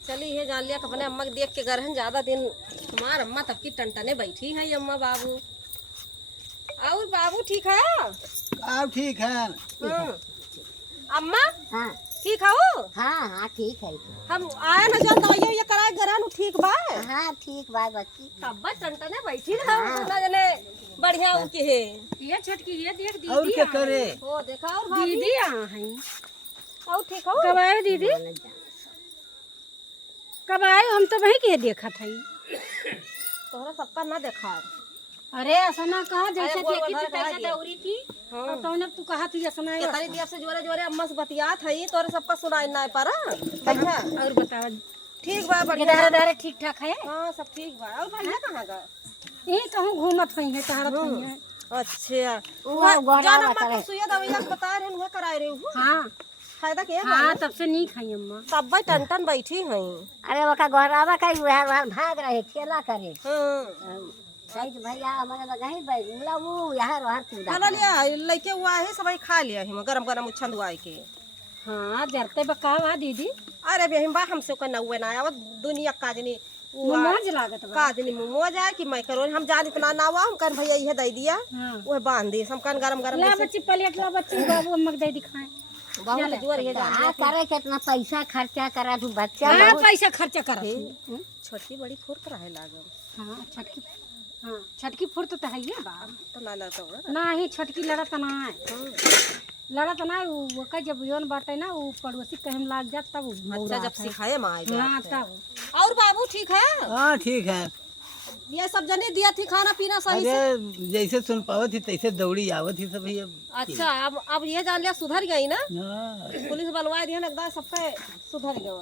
चली ये जान लिया अपने अम्मा के देख के गरहन ज्यादा दिन हमार अम्मा तब की टनटने बैठी है अम्मा बाबू। और बाबू ठीक है? अब ठीक है। अम्मा हाँ ठीक है? हाँ हाँ ठीक है। हम आए ना जो दवाइया ये कराए गरहन ठीक बा? हाँ ठीक बा बच्ची। तब बस टनटने बैठी ना ना जने बढ़िया उनके है। ये छटकी ये देख दीदी और क्या करे? ओ देखा और भाभी दीदी यहाँ है। और ठीक हो? कब आए दीदी? कब आए? हम तो वही के देखा था। तोहरा सबका ना देखा। अरे ऐसा ना कहा जैसे बोल देखी बोल थी कहा तैसे दिया। दौड़ी थी। हाँ। और तो तू कहा थी ऐसा ना कितनी देर से जोरे जोरे अम्मा से बतियात है तोरे सबका सुनाई ना पारा। बैठा और बताओ ठीक बा बढ़िया। दारे दारे ठीक ठाक है। हाँ सब ठीक बा। और भैया कहाँ गा? ये कहूँ घूमत हुई है टहरत हुई है। अच्छा वो गोरा जान अम्मा बता के सुइया दवाइया बता रहे हैं कराए रहे हूँ। हाँ फायदा क्या हाँ तब से नहीं खाई अम्मा। सब भाई टन बैठी हैं। अरे वो का गोहरावा का वहाँ भाग रहे खेला करे। हाँ सही भैया हमारे लगाई भाई वो यहाँ रहा कूदा। खाना लिया लइके हुआ है सब खा लिया है गरम गरम उछन दुआई के। हाँ जरते बकावा दीदी। अरे बेहिम बा हमसे कोई नौवे ना आवा दुनिया काजनी मौज लागत बा। काजनी मुँह जाए कि मैं करो हम जान इतना ना हुआ हम कर भैया ये दे दिया हाँ वो बांध दी हम कन गरम गरम ला बच्ची प्लेट ला बच्ची बाबू अम्मा के दे दिखाएं। बहुत जोर ये जान हाँ करे कितना पैसा खर्चा करा तू बच्चा हाँ बहुत। पैसा खर्चा कर। छोटी बड़ी फुर्त रहे लागल। हाँ छटकी हाँ छटकी फुर्त तो है ये बाप। तो ना ला तो ना ही छटकी लड़त ना है। लड़त ना वो का जब योन बाटे ना वो पड़ोसी कहीं लाग जात तब अच्छा जब सिखाए माँ हाँ तब। और बाबू ठीक है? हाँ ठीक है। ये सब जने दिया थी खाना पीना सही से? अरे जैसे सुन पावत थी तैसे दौड़ी आवत थी सब ये। अच्छा अब ये जान लिया सुधर गई ना? हाँ। पुलिस बलवा दिया ना एकदम सबका सुधर गया।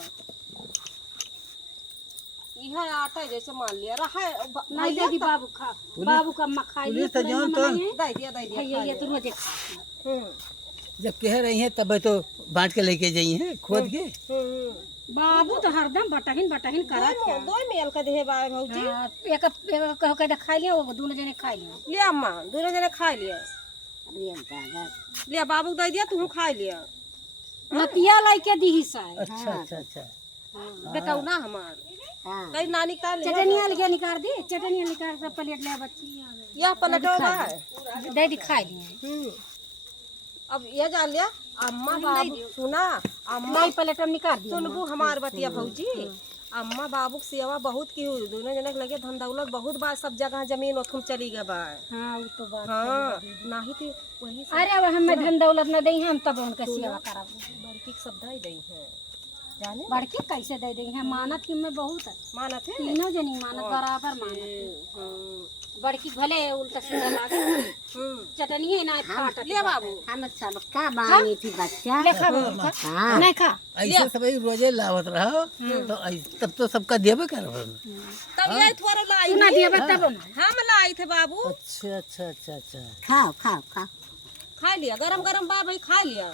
यह आटा जैसे मान लिया रहा है नहीं दीदी बाबू खा बाबू का अम्मा खाई पुलिस तो जान तो दे दिया ये तो रोज खा। जब कह रही है तब तो बांट के लेके जाई है खोद के। बाबू तो हरदम बटहिन बटहिन करा था। दो मेल का दे बाय भौजी एक एक कह के खा लिया वो दोनों जने खा लिया। लिया अम्मा दोनों जने खा लिया। लिया बाबू दे दिया तू खा लिया। नतिया लाई के दी साय। अच्छा अच्छा अच्छा। बताओ ना हमार कई नानी का चटनिया लगे निकाल दी चटनिया निकाल सब प्लेट ले बच्ची यह पलटो है दे दी खा लिए। अब ये जान लिया अम्मा बाबू सुना अम्मा नहीं प्लेट में निकाल दी। सुनबू हमार बतिया भौजी अम्मा बाबू की सेवा बहुत की हुई दोनों जने के लगे धन दौलत बहुत बार सब जगह जमीन उठम चली गए बा। हाँ वो तो बात। हाँ नहीं थी वही सब अरे अब हमें धन दौलत न दे हम तब उनका सेवा करब। बड़की के सब दे दी है जाने बड़की कैसे दे देंगे मानत की में बहुत है। मानत है तीनों जनी मानत बराबर मानत। बड़की भले उल्टा सीधा लागे चटनी ना फाट ले बाबू हम सबका मांगी थी बच्चा। ले खा बाबू, खा। हाँ नहीं खा। ऐसे सब रोजे लावत रहा तो तब तो सबका देवे कर। तब ये थोड़ा लाई तू ना दिए तब ना। हम लाई थे बाबू अच्छा अच्छा अच्छा अच्छा। खाओ खाओ खाओ। खा लिया गरम गरम बा भाई खा लिया।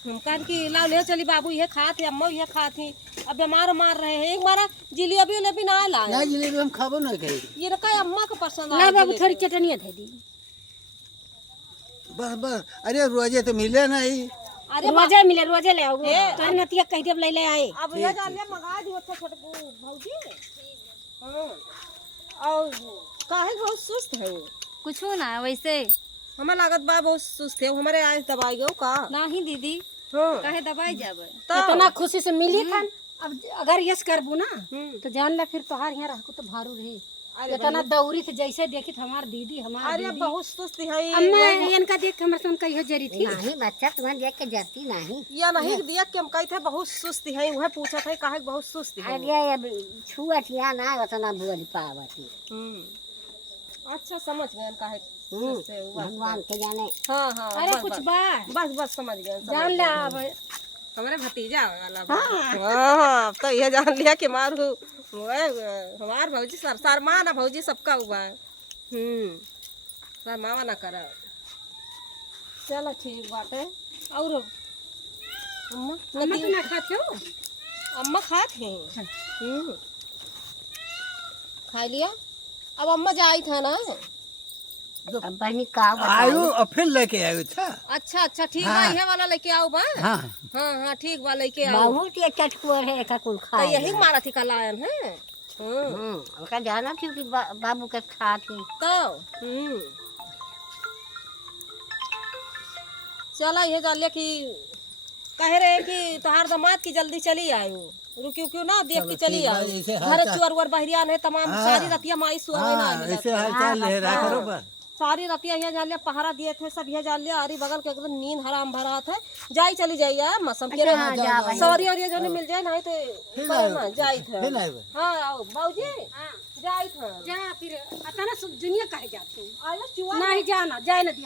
हम कान की लाओ ले चली बाबू ये खाते अम्मा ये खाती अब बीमार मार रहे हैं एक बार जिलेबी उलेबी ना लाए ना जिलेबी हम खाबो ना कहीं। ये ना कहीं अम्मा को पसंद ला आया बाबू थोड़ी चटनी दे दी। बस बस अरे रोजे तो मिले नहीं। अरे रोजे मिले रोजे ले आओ तो नतिया कह दे ले ले आए। अब ये जान लिया मंगा दी अच्छा छोटकू भौजी। और काहे बहुत सुस्त है कुछ हो ना वैसे हमें लागत बा बहुत सुस्त है हमारे आज दवाई गयो का नहीं दीदी हाँ कहे दबाई जाबे इतना खुशी से मिली था। अब अगर यस करबू ना तो जान ला फिर तोहार यहाँ रह तो भारू रहे। इतना दौरी थे जैसे देखी हमार दीदी हमार अरे बहुत सुस्त है अम्मा इनका देख के हमारे सामने कहियो जरी थी। नहीं बच्चा तुम्हें देख के जाती नहीं। या नहीं दिया कि हम कही थे बहुत सुस्त है वह पूछा था काहे बहुत सुस्त है। अरे अब छुअत या ना उतना बोल पावती। अच्छा समझ गए काहे सुस्त है, बस, भगवान के जाने। हाँ हाँ अरे बस, कुछ बस, बात बस बस समझ गए जान ला अब हमारे भतीजा वाला हाँ तो ये जान लिया कि मारू हमार भौजी शर्मा ना भौजी सबका हुआ है शर्मावा ना कर। चलो ठीक बात है। और अम्मा अम्मा तो ना खाते हो। अम्मा खाते हैं खा लिया। अब अम्मा जाई था ना अब बहनी का आयु और फिर लेके आयु था। अच्छा अच्छा ठीक बा हाँ। ये वाला लेके आओ बा। हाँ हाँ हाँ ठीक बा लेके आओ। बहुत ही चटकुर है का कुल तो खा यही मारा थी कल आयन है। ओका जाना थी कि बाबू के खा थी तो चला ये जान लिया कि कह रहे हैं कि तोहार दामाद की जल्दी चली आयो रुकी क्यों ना देख के चली ठीक बा, आयो ऐसे हाल घर चाल- चुअर वर बहरियान है तमाम हाँ। सारी रतिया माई सुहावे ना हाँ मिलत। ऐसे हालचाल ले रहा करो बस। सारी रतिया यहाँ जान लिया पहरा दिए थे सब यहाँ जान लिया अरे बगल के एकदम नींद हराम भरा था जाई चली जाइए मौसम के सॉरी और ये जो नहीं मिल जाए ना तो जाई थे फिर आयु हाँ आओ बाबूजी जाई थे जा फिर अतना दुनिया कहे जाती आयो चुआ नहीं जाना जाए ना दिया